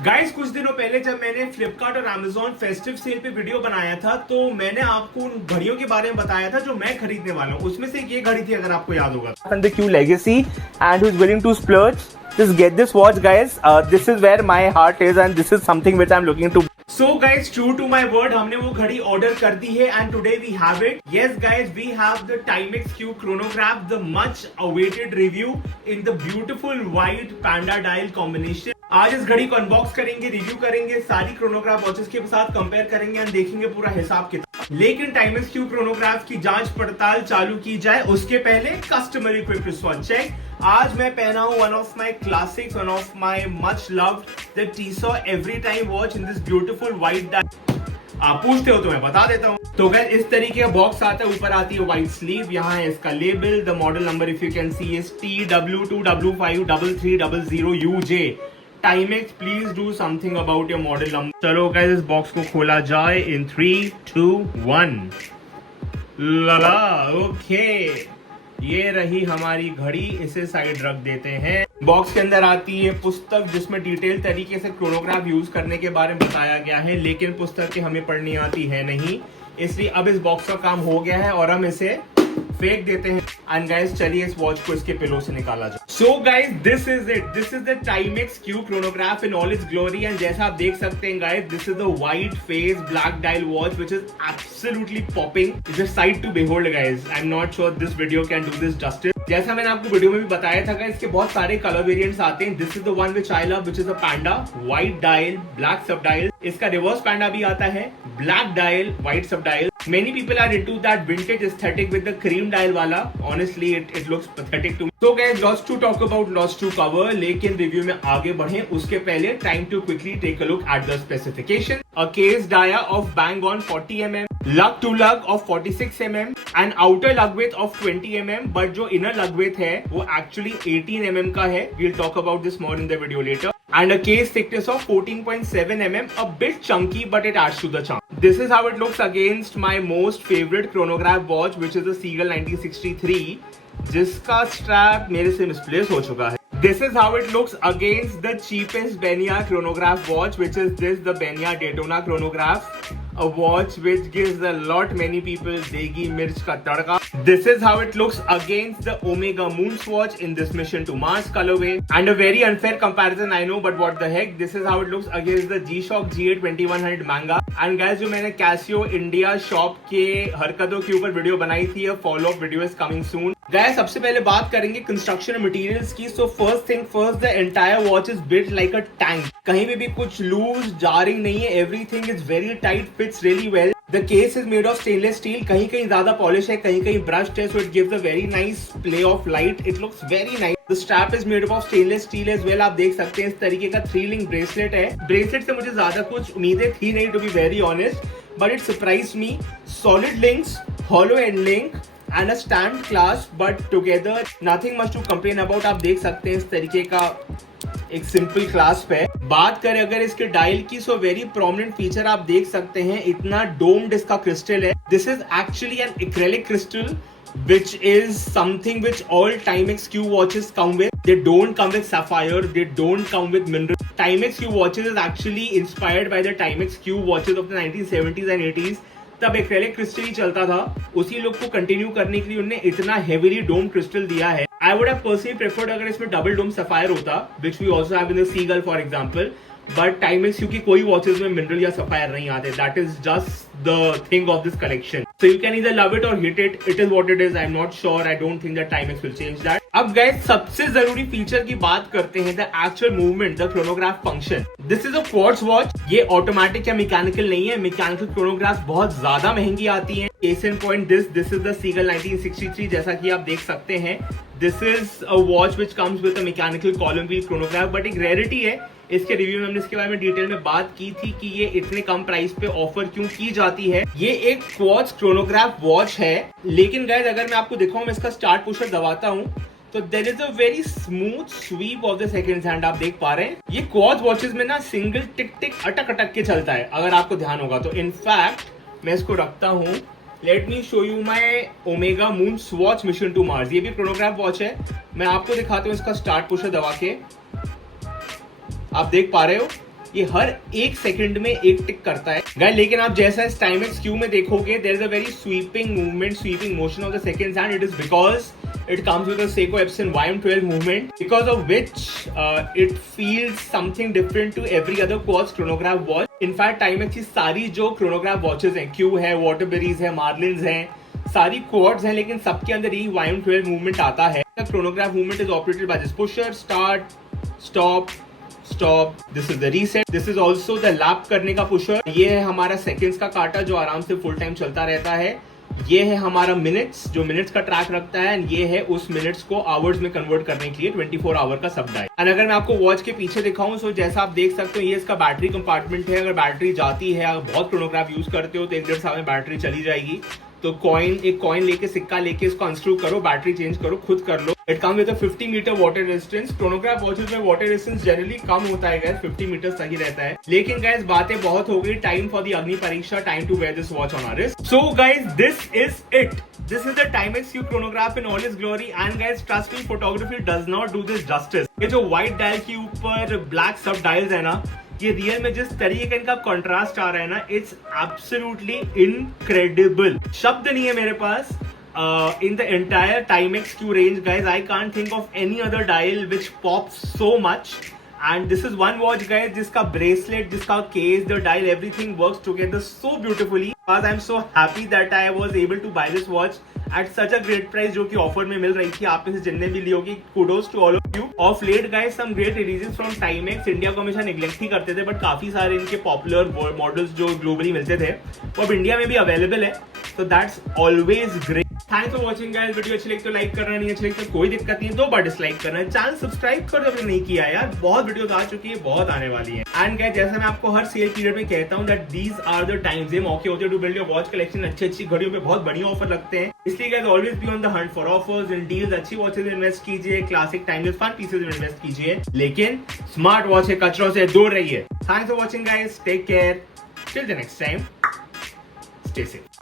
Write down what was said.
Guys कुछ दिनों पहले जब मैंने फ्लिपकार्ट और अमेजोन फेस्टिव सेल पे वीडियो बनाया था तो मैंने आपको उन घड़ियों के बारे में बताया था जो मैं खरीदने वाला हूँ। उसमें से एक ये घड़ी थी, अगर आपको याद होगा। And the Q legacy and who's willing to splurge, just get this watch, guys. This is where my heart is and this is something which I'm looking to. So guys, true to my word, हमने वो घड़ी order कर दी है and today we have it. Yes guys, we have the Timex Q chronograph, the much awaited review in the beautiful white panda dial combination. आज इस घड़ी को unbox करेंगे, रिव्यू करेंगे, सारी क्रोनोग्राफ वॉचेस के साथ कंपेयर करेंगे और देखेंगे पूरा हिसाब किताब। लेकिन टाइमेक्स क्यू क्रोनोग्राफ की जांच पड़ताल चालू की जाए उसके पहले कस्टमरी क्विक रिस्पॉन्स चेक। आज मैं पहना हूं one of my classics, one of my much loved the Tissot every time watch in this beautiful white dial. आप पूछते हो तो मैं बता देता हूं। तो गाइस इस तरीके का बॉक्स आता है, ऊपर आती है व्हाइट स्लीव, यहाँ है इसका label, the model number if you can see is TW2W53300UJ। Timex, please do something about your model number. चलो गाइस इस बॉक्स को खोला जाए in 3, 2, 1। लाला ओके, ये रही हमारी घड़ी, इसे साइड रख देते हैं। बॉक्स के अंदर आती है पुस्तक जिसमें डिटेल तरीके से क्रोनोग्राफ यूज करने के बारे में बताया गया है, लेकिन पुस्तक की हमें पढ़नी आती है नहीं, इसलिए अब इस बॉक्स का काम हो गया है और हम इसे फेंक देते हैं। एंड गाइस चलिए इस वॉच को इसके पिलो से निकाला जाए। So guys this is it, this is the Timex Q chronograph in all its glory. And जैसा आप देख सकते हैं guys, this is the white face black dial watch which is absolutely popping. It's a sight to behold guys. I am not sure this video can do this justice. जैसा मैंने आपको video में भी बताया था गाइस, इसके बहुत सारे कलर वेरिएंट्स आते हैं। This is the one which I love, which is a panda white dial black सब डायल। इसका रिवर्स पैंडा भी आता है, ब्लैक डायल व्हाइट सब dial. Many people are into that vintage aesthetic with the cream dial wala. Honestly, it looks pathetic to me. So guys, lots to talk about, lots to cover. लेकिन review में आगे बढ़े उसके पहले time to quickly take a look at the specification. A case dia of bang on 40 mm, lug to lug of 46 mm, and outer lug width of 20 mm. But जो inner lug width है वो actually 18 mm का है. We'll talk about this more in the video later. And a case thickness of 14.7 mm, a bit chunky but it adds to the charm. This is how it looks against my most favorite chronograph watch, which is the Seagull 1963, जिसका strap मेरे से misplace हो चुका है। This is how it looks against the cheapest Benya chronograph watch, which is the Benya Daytona chronograph, a watch which gives a lot many people degi mirch ka tadka. This is how it looks against the Omega Moonswatch in this Mission to Mars colorway, and a very unfair comparison I know, but what the heck. This is how it looks against the G-Shock GA 2100 Manga. And guys, जो मैंने Casio India shop के हरकतों के ऊपर video बनाई थी, follow up video is coming soon. Guys, सबसे पहले बात करेंगे कंस्ट्रक्शन मटेरियल्स की। So first thing first, the entire watch is built like a tank. कहीं भी कुछ लूज जारिंग नहीं है, everything is very tight, fits really well. The case is made of stainless steel, कहीं कहीं ज्यादा पॉलिश है, कहीं कहीं ब्रश्ड है, so it gives a very nice play of light, it looks very nice. The strap is made of stainless steel as well. आप देख सकते हैं इस तरीके का 3 लिंक ब्रेसलेट है। ब्रेसलेट से मुझे ज्यादा कुछ उम्मीदें थी नहीं, to be very honest, but it surprised me. Solid links, hollow end link and a stand clasp, but together nothing much to complain about. आप देख सकते हैं इस तरीके का एक सिंपल क्लास्प है। बात करें अगर इसके डायल की, सो वेरी प्रोमिनेंट फीचर आप देख सकते हैं, इतना डोम्ड इसका क्रिस्टल है। This is actually an acrylic crystal which is something which all Timex Q watches come with. They don't come with sapphire, they don't come with mineral. Timex Q watches is actually inspired by the Timex Q watches of the 1970s and 80s. तब acrylic crystal ही चलता था, उसी look को continue करने के लिए उन्होंने इतना हेवीली डोम क्रिस्टल दिया है। I would have personally preferred अगर इसमें डबल डोम सफायर होता, which we also have in the Seagull for example, but Timex Q की कोई वॉचेस में मिनरल या सफायर नहीं आते। That is just the thing of this collection. So you can either love it or hate it, it is what it is. I am not sure, I don't think that Timex will change that. अब guys सबसे जरूरी feature की बात करते हैं, the actual movement, the chronograph function. This is a quartz watch, ये automatic या mechanical नहीं है। मैकेनिकल क्रोनोग्राफ बहुत ज्यादा महंगी आती है। Case in point this is the Seagull 1963, जैसा कि आप देख सकते हैं। This is a watch which comes with a mechanical column wheel chronograph, but एक रेयरिटी है। इसके रिव्यू में हमने इसके बारे में डिटेल में बात की थी कि ये इतने कम प्राइस पे ऑफर क्यों की जाती है। ये एक क्वार्ट्ज क्रोनोग्राफ वॉच है, लेकिन गाइस अगर मैं आपको दिखाऊं, मैं इसका स्टार्ट पुशर दबाता हूं तो there is a very smooth sweep of the second hand. आप देख पा रहे हैं ये क्वार्ट्ज वॉचेस में ना सिंगल टिक टिक अटक अटक के चलता है, अगर आपको ध्यान होगा तो। इनफैक्ट मैं इसको रखता हूं, let me show you my Omega moon Swatch mission to Mars. ये भी क्रोनोग्राफ वॉच है, मैं आपको दिखाता हूँ इसका स्टार्ट पुशर दबा के। आप देख पा रहे हो ये हर एक सेकंड में एक टिक करता है गाइस। लेकिन आप जैसा इस टाइमेक्स क्यू में देखोगे, there is a very sweeping movement, sweeping motion of the seconds, and it is because it comes with a Seiko Epson YM12 movement, because of which it feels something different to every other quartz chronograph watch. In fact, Timex की सारी जो chronograph watches हैं, Q है, Waterburys है, Marlins हैं, सारी quartz हैं, लेकिन सबके अंदर यही YM12 movement आता है. The chronograph movement is operated by this pusher, start, stop, stop. This is the reset. This is also the lap करने का pusher. ये है हमारा seconds का काटा जो आराम से full time चलता रहता है. ये है हमारा मिनट्स जो मिनट्स का ट्रैक रखता है, एंड ये है उस मिनट्स को आवर्स में कन्वर्ट करने के लिए 24 आवर का सब डायल. एंड अगर मैं आपको वॉच के पीछे दिखाऊं, सो जैसा आप देख सकते हो, ये इसका बैटरी कंपार्टमेंट है. अगर बैटरी जाती है, अगर बहुत क्रोनोग्राफ यूज करते हो तो 1-1.5 साल में बैटरी चली जाएगी. तो एक कॉइन लेके, सिक्का लेके इसको अनस्क्रू करो, बैटरी चेंज करो, खुद कर लो. It come with 50 meter water resistance. Chronograph watches में वाटर रेजिस्टेंस जनरली कम होता है गाइस, 50 मीटर सही रहता है. लेकिन गाइस बातें बहुत हो गई. टाइम फॉर द अग्नि परीक्षा, time to wear this watch on our wrist. So guys, this is it. This is the Timex Q chronograph in all its glory, and guys trust me, photography does not do this justice. ये जो white dial के ऊपर black sub dials है ना, ये real में जिस तरीके का इनका कंट्रास्ट आ रहा है ना, इट्स एब्सोल्युटली इनक्रेडिबल. शब्द नहीं है मेरे पास. In the entire Timex Q range, guys, I can't think of any other dial which pops so much. And this is one watch, guys, जिसका bracelet, जिसका case, the dial, everything works together so beautifully. Because I'm so happy that I was able to buy this watch at such a great price, जो कि offer में मिल रही थी. आप में से जिनने भी ली होगी, kudos to all of you. Of late, guys, some great releases from Timex. India को हमेशा निगलेक्ट ही करते थे, बट काफी सारे इनके पॉपुलर मॉडल्स जो ग्लोबली मिलते थे, वो अब इंडिया में भी अवेलेबल है. So that's always great. Thanks for watching, guys. Video अच्छी लगी तो लाइक करना, नहीं अच्छी लगी तो कोई दिक्कत नहीं, 2 बार डिसलाइक करना. चैनल सब्सक्राइब कर दो अगर नहीं किया यार. बहुत वीडियोस आ चुकी है, बहुत आने वाली है. एंड गाइस, जैसा मैं आपको हर सेल पीरियड में कहता हूँ, that these are the times, ये मौके होते हैं to build your watch collection. अच्छी घड़ियों पे बहुत बढ़िया ऑफर लगते हैं, इसलिए guys always be on the hunt for offers and deals. अच्छी वॉचेस में इन्वेस्ट कीजिए, क्लासिक टाइमलेस फन पीसेस में इन्वेस्ट कीजिए, लेकिन स्मार्ट वॉच के कचरों से दूर रहिए. Thanks for watching, guys. Take care. Till the next time, stay safe.